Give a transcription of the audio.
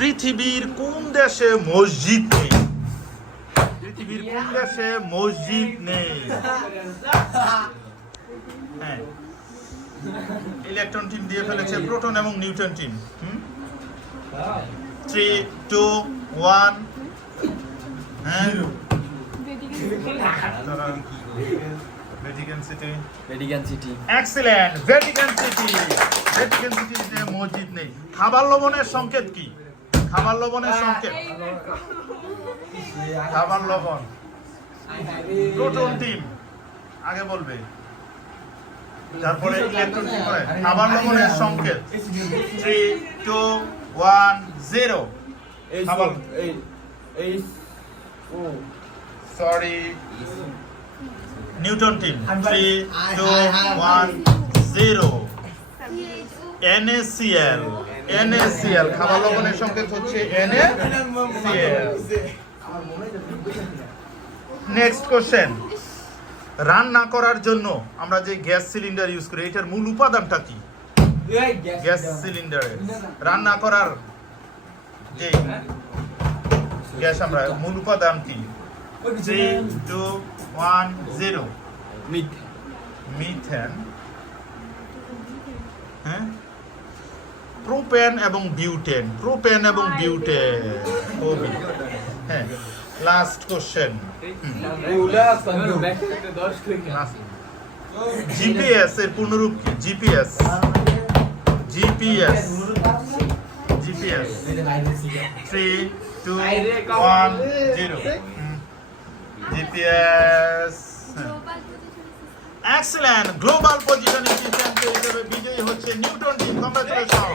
পৃথিবীর কোন দেশে মসজিদ নেই? পৃথিবীর কোন দেশে মসজিদ নেই? হ্যাঁ, ইলেকট্রন টিম দিয়ে ফেলেছে প্রোটন এবং নিউট্রন টিম। 3, 2, 1। হ্যাঁ, Vatican city. Excellent, Vatican city. Vatican সিটিতে মসজিদ নেই। খাবার লবণের সংকেত কি? খাবার লবণের সংকেত, খাবার লবণ। প্রোটন টিম আগে বলবে, তারপরে ইলেকট্রন টিম হয়। খাবার লবণের সংকেত 3, 2, 1, 0। খাবার sorry, Newton team 3, 2, 1, 0। NaCl, NaCl খাবার লবণের সংকেত হচ্ছে NaCl। নেক্সট কোশ্চেন, রান্না করার জন্য আমরা যে গ্যাস সিলিন্ডার ইউজ করি, এটার মূল উপাদানটা কি? গ্যাস সিলিন্ডারে রান্না করার যে গ্যাস আমরা মূল উপাদান কি? 3, 2, 1, 0। মিথেন। হ্যাঁ, প্রোপেন এবং বিউটেন। প্রোপেন এবং বিউটেন। হ্যাঁ, লাস্ট কোশ্চেন। জিপিএস এর পূর্ণরূপ কি? GPS, GPS, GPS. 3, 2, 1, 0। GPS. Excellent, global positioning system হিসেবে বিজয়ী হচ্ছে নিউটন টিম। কংগ্রাচুলেশন।